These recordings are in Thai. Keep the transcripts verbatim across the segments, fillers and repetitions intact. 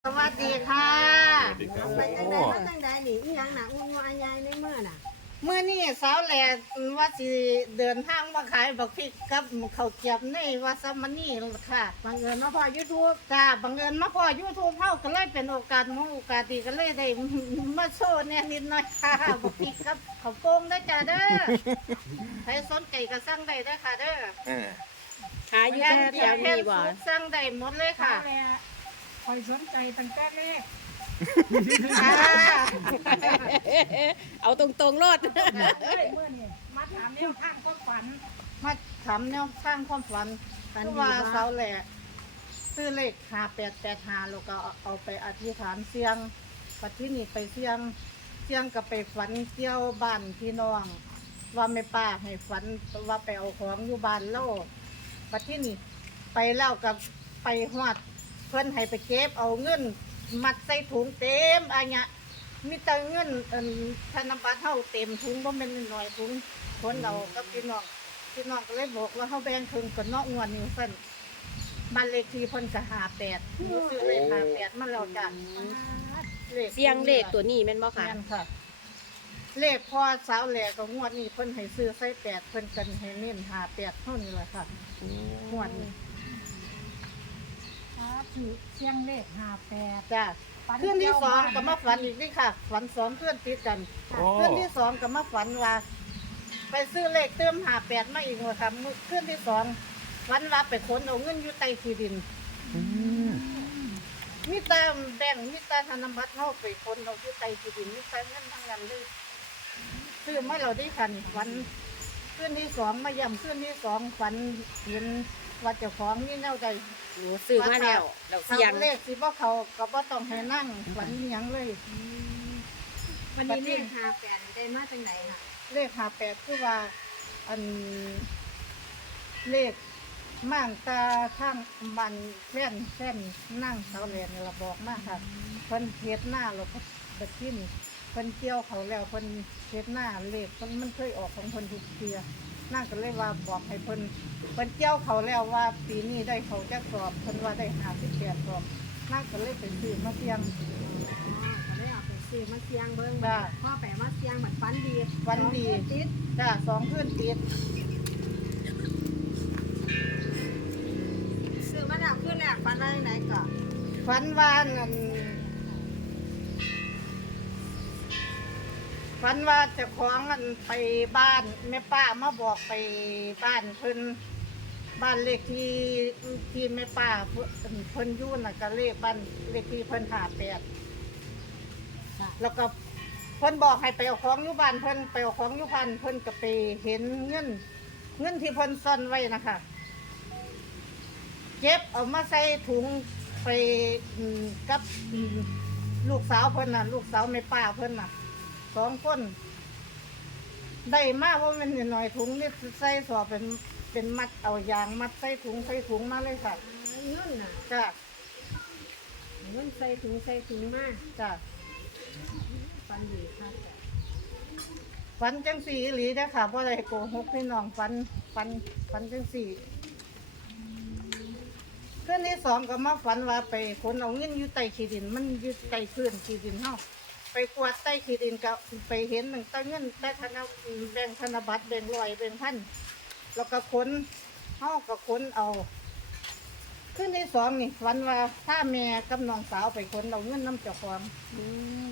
สวัสดีค่ะสวัสดีครับไปโอ้จังใดมาจังใดนี่อีหยังน่ะอุ้งอันยายในมือน่ะเมื่อนี้สาวแหลกว่าสิเดินทางมาขายบักพริกกับข้าวเกี๊ยบในวัดสามนีค่ะบังเอิญมาพอ YouTube จ้าบังเอิญมาพอยูทูบเฮาก็เลยเป็นโอกาสของโอกาสดีก็เลยได้มาโชว์เนี่ยนิดหน่อยค่ะบักพริกกับข้าวโป่งได้อจ้าเด้อใครสนใจก็สั่งได้เด้อค่ะเด้อเออขายอยู่แค่แถวนี้บ่สุกสั่งได้หมดเลยค่ะคอยสนใจตั้งแต่แรกค่ะเอาตรงๆรอดเฮ้ยมื้อนี้มาถามแนวทางความฝันมาถามแนวสร้างความฝันฝันคือดีว่าบ่เสาแหลกซื้อเลขห้าแปดแปดห้าแล้วก็เอาไปอธิษฐานเสียงปัจจุบันไปเสียงเสียงก็ไปฝันเกี่ยวบ้านพี่น้อง ว่าแม่ป้าให้ฝันว่าไปเอาของอยู่บ้านเล่าปัจจุบันไปแล้วกับไปหอดเพื่อนให้ไปเก็บเอาเงิน มัดใส่ถุงเต็มอันเนี้ยมีแต่เงินอันธนบัตรเท่าเต็มถุงบ่แม่นน้อยถุงคนเรากับพี่น้องพี่น้องก็เลยบอกว่าเขาแบ่งครึ่งกับนอกงวดนิ้วสั่นบ้านเลขที่เพิ่นก็ห้าแปดหนูซื้อเลขห้าแปดมาแล้วจ้ะเสียงเลขตัวนี้แม่นบ่ค่ะแม่นค่ะ เลขพอสาวแหลกก็งวดนี้เพิ่นให้ซื้อใส่แปดเพิ่นกันให้เน้นห้าแปดเท่านี้แหละค่ะงวดนี้ครับถือเสียงเลขห้าแปดจ้ะคืนที่สองก็มาฝันอีกนี่ค่ะฝันสองคืนติดกันโอ้คืนที่สองก็มาฝันว่า ไปซื้อเลขเติมหาแปดมาอีกเลยค่ะมื้อคืนที่สองฝันว่าไปขนเอาเงินอยู่ใต้ที่ดินอืมมีแต่แบงค์มีแต่ธนบัตรเฮาไปขนเอาอยู่ใต้ที่ดินมีแต่เงินทั้งนั้นเลยซื้อมาเราได้ค่ะนี่ฝันคืนที่สองมาย่ำคืนที่สองฝันเห็นว่าเจ้าของนี่แนวใดโอ้ซื้อมาแล้วเราเขาเสียงเลขสิบ่เขาก็บ่ต้องให้นั่งฝันอิหยังเลยวันนี้เลขห้าแปดได้มาจังไหนค่ะเลขหาแปดคือว่า อันเลขม่านตาข้างบันแฟนแฟนนั่งเสาแหลนนี่ละบอกมาค่ะเพิ่นเฮ็ดหน้าเราก็ตะกินเพิ่นเกี่ยวเขาแล้วเพิ่นเฮ็ดหน้าเลขเพิ่นมันเคยออกของเพิ่นทุกเทียนั่งก็เลยว่าบอกให้เพิ่นเพิ่นเกี่ยวเขาแล้วว่าปีนี้ได้เขาจะสอบเพิ่นว่าได้ห้าสิบแปดสอบนั่งก็เลยไปซื้อมาเพียงก็ได้เอาไปซื้อมาเสียงเบิ่งจ้ะพ่อแปะมาเสียงเหมือนฝันดีฝันดีสองคืติดจ้าสองคืนติดซื้อมาแล้วคืนแรกฝันว่าจังไดก็ฝันว่านั่นฝันว่าเจ้าของอันไปบ้านแม่ป้ามาบอกไปบ้านเพิ่นบ้านเลขที่ที่แม่ป้าเพิ่นเพิ่นอยู่น่ะก็เลขบ้านเลขที่เพิ่นห้าแปดแล้วก็เพิ่นบอกให้ไปเอาของอยู่บ้านเพิ่นไปเอาของอยู่บ้านเพิ่นก็ไปเห็นเงิน เงินที่เพิ่นซ่อนไว้นะคะเก็บเอามาใส่ถุงไปอืมกับอืมลูกสาวเพิ่นน่ะ ลูกสาวแม่ป้าเพิ่นน่ะสองคนได้มากว่ามันหน่อยถุงนี่ใส่สอบเป็นเป็นมัดเอายางมัดใส่ถุงใส่ถุงมาเลยค่ะเงินน่ะจ้าเงินใส่ถุงใส่ถุงมาจ้าฝันดีค่ะฝันจังสี่อีหลีเด้อค่ะเพราะอะไรโกหกพี่น้องฝันฝันฝันจังสี่คืนที่สองก็มาฝันว่าไปคนเอาเงินอยู่ใต้ขี้ดิน มันอยู่ใต้พื้นขี้ดินเฮาไปกวาดใต้ขี้ดินก็ไปเห็นหนึ่งแต่เงินแต่ธนแบ่งค์ธนบัตรแบ่งค์ร้อยแบ่งค์พันแล้วก็คนเฮาก็คนเอาคืนที่สองนี่ฝันว่าถ้าแม่กับน้องสาวไปคนเอาเงินน้ำเจ้าของอืม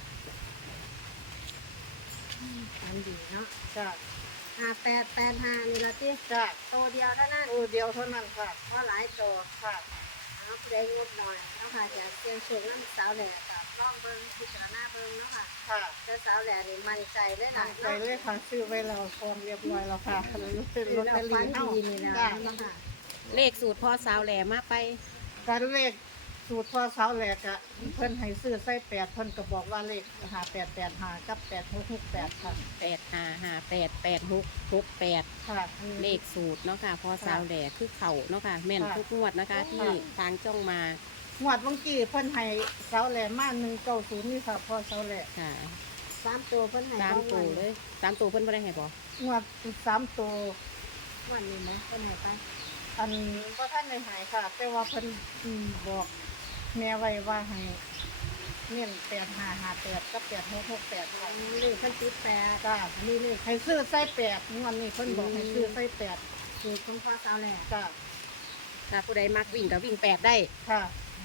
ฝันดีเนาะจ้าห้าแปดแปดห้านี่ละติจ้าโตเดียวเท่านั้นโอ้เดียวเท่านั้นค่ะเพราะหลายตัวค่ะเอาผู้ใดงบหน่อยเนาะค่ะจะเสียงโชคน้ำสาวแหล่กับลองเบิ่งพิจารณาเบิ่งเนาะค่ะค่ะแต่สาวแหล่นี่มั่นใจเลยตั้นะงใจเลยค่ะซื้อไว้เราฟองเรียบร้อยแล้วค่ะเลยเป็นคือลอตเราเตอฝัรี่นเอ้าดีนี่นะจ้าเนาะค่ะเลขสูตรพ่อสาวแหลมาไปการเลขสูตรพอเสาแหลกอะเพิ่นให้ซื้อใส่แปดเพิ่นก็บอกว่าเลขหาแปดแปดหากับแปดหกหกแปดค่ะแปดห้าห้าแปดแปดหกหกแปดค่ะเลขสูตรเนาะค่ะพ่อสาวแหลคือเข่าเนาะค่ะ แม่นค่ะทุกงวดนะคะ ที่ค่ะทางจ้องมางวดบางกี้เพิ่นให้เสาแหลมาหนึ่งเก้าศูนย์นี่ค่ะพอเสาแหลกค่ะสามตัวเพิ่นให้สามบ่ตัววันเลยสามตัวเพิ่นบ่ได้ให้บ่งวดสามตัววันนี้ไหมเพิ่นให้ไปอันก็ท่านในหายค่ะ แต่ว่าเพิ่นอืมบอกแม่ไว้ว่าให้เน้นแปดห้าห้าแปดกับแปดหกหกแปดค่ะเลขเพิ่นติดแปดจ้ามีเลขให้ซื้อใส่แปดงวดนี้เพิ่นบอกให้ซื้อใส่แปดสูตรของพ่อสาวแหล่จ้าถ้าผู้ใดมักวิ่งก็วิ่งแปดได้ค่ะ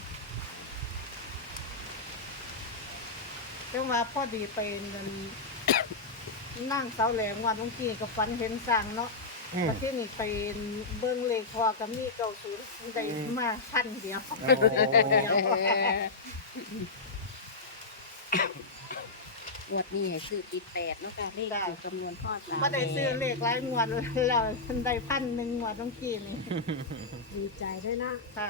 จังว่าพอดีไปนั่น นั่งเสาแหลมวันเมื่อกี้ก็ฝันเห็นสร้างเนาะอืมประเทศนี้ไปเบิ่งเลขพอกับมีเก้าศูนย์ได้มาพันเดียวงวดนี้ให้ซื้อติดแปดเนาะค่ะเลขอยู่จำนวนพ่อสาวบ่ได้ซื้อเลขหลายงวดแล้วได้พันหนึ่งงวดเมื่อกี้นี่ดีใจด้วยนะค่ะ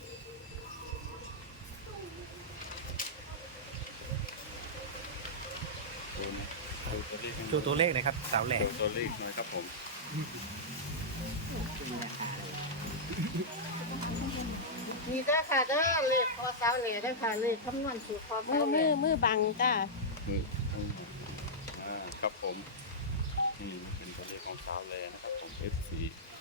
โชว์ตัวเลขหนะครับสาวแหล่โชว์ตัวเลขหน่อยครับผมมีเด้อค่ะเด้อเลขพอสาวเหล่เด้อค่ะเลขคำนวณสูตรพอมืสาอวเหมืล่อมือบังจ้าอืมอ่าครับผมนี่เป็นตัวเลขของสาวแลนะครับผม เอฟ ซี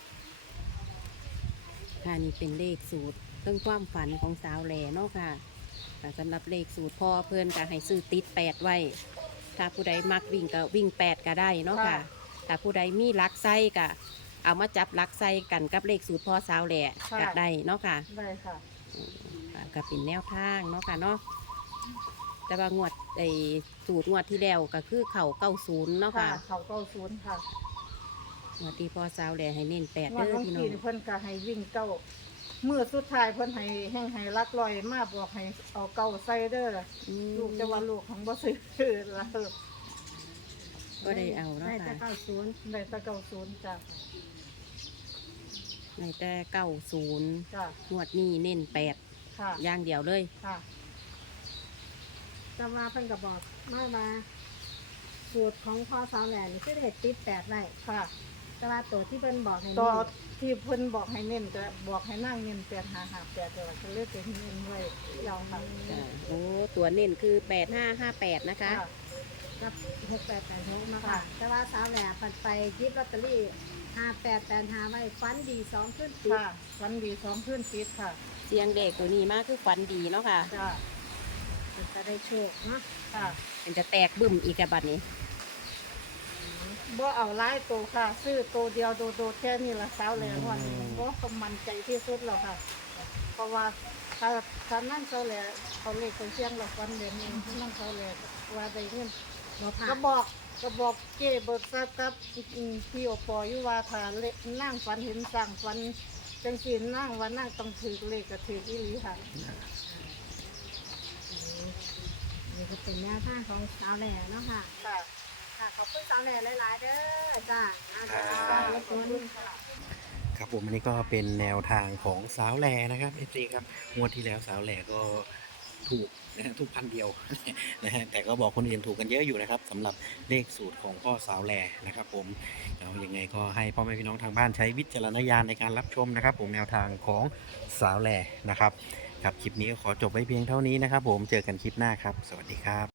ค่ะนี่เป็นเลขสูตรเรื่องความฝันของสาวแหล่เนาะค่ะแต่สำหรับเลขสูตรพ่อเพื่อนก็ให้ซื้อติดแปดไว้ ถ้าผู้ใดมักวิ่งก็วิ่งแปดก็ได้เนาะค่ะถ้าผู้ใดมีลักไส้ก็เอามาจับลักไส้กันกับเลขสูตรพ่อสาวแหล่ก็ได้เนาะค่ะได้ค่ะค่ะก็เป็นแนวทางเนาะค่ะเนาะแต่ว่างวดไอ้สูตรงวดที่แล้วก็คือเข่าเก้าศูนย์เนาะค่ะค่ะเขาเก้าศูนย์ค่ะงวดที่พ่อสาวแหล่ให้เน้นแปดงวดเด้อเมื่อพี่น้อกี้งนี่เพิ่นก็ให้วิ่งเก้าเมื่อสุดท้ายเพิ่นให้แห้งให้ลักลอยมาบอกให้เอาเก้าใส่เด้ออืมลูกแต่ว่าลูกของบ่ซื้อละก็ได้เอาเนาะได้แต่ค่ะเก้าศูนย์ได้แต่เก้าศูนย์จ้ะในแต่เก้าศูนย์จ้ะงวดนี้เน้นแปดค่ะอย่างเดียวเลยค่ะแต่ว่าเพิ่นก็บอกมาว่าสูตรของพ่อสาวแหล่นี่คือได้ติดแปดไว้ค่ะแต่ว่าตัวที่เพิ่นบอกให้ต่อนี่ที่เพิ่นบอกให้เน้นก็บอกให้นั่งเน้นแปดห้าห้าแปดแต่ว่าก็เลยเป็นเน้นไว้ยาวค่ะจ้ะโอ้ตัวเน้นคือแปดห้าห้าแปดนะคะค่ะกับหกแปดแปดหกมาค่ะค่ะแต่ว่าสาวแหล่เพิ่นไปหยิบลอตเตอรี่ห้าแปดแปดห้าไว้ฟันดีสองขึ้นติดค่ะวันดีสองพื้นติดค่ะเสียงเด็กตัวนี้มากคือฝันดีเนาะค่ะจ้ะมันจะได้โชคเนาะค่ะเป็นจะแตกบึ้มอีกกับบัดนี้บ่เอาหลายตัวค่ะ ซื้อตัวเดียวโดโดแค่นี้ละสาวแหลงวันนี้บ่ก็มั่นใจที่สุดแล้วค่ะ เพราะว่าถ้าถ้านั่นสาวแหลเขาเลขเขาเสียงหรอกวันเดือนนี้นั่นสาวแหลว่าได้เงินบ่ผ่าก็นบอกก็บอกเจ้เบิกทรัพย์กับอืมพี่โอปออยู่ว่าถ้าเลขนั่งฝันเห็นสั่งฝันจังสีนั่งว่านั่งต้องถือเลขก็ถืออีหลีค่ะนี่ก็เป็นแนวทางของสาวแหล่เนาะค่ะค่ะค่ะขอบคุณสาวแหล่หลายๆเด้อจ้าอาจารค่ะย์รบขกอบวนคุณค่ะครับผมอันนี้ก็เป็นแนวทางของสาวแหล่นะครับเอฟซีครับงวดที่แล้วสาวแหล่ก็ถูกนะฮะทุกพันเดียว นะฮะแต่ก็บอกคนอื่นถูกกันเยอะอยู่นะครับสำหรับเลขสูตรของพ่อสาวแหล่นะครับผมแล้วยังไงก็ให้พ่อแม่พี่น้องทางบ้านใช้วิจารณญาณในการรับชมนะครับ ผมแนวทางของสาวแหล่นะครับครับคลิปนี้ก็ขอจบไว้เพียงเท่านี้นะครับ ผมเจอกันคลิปหน้าครับ สวัสดีครับ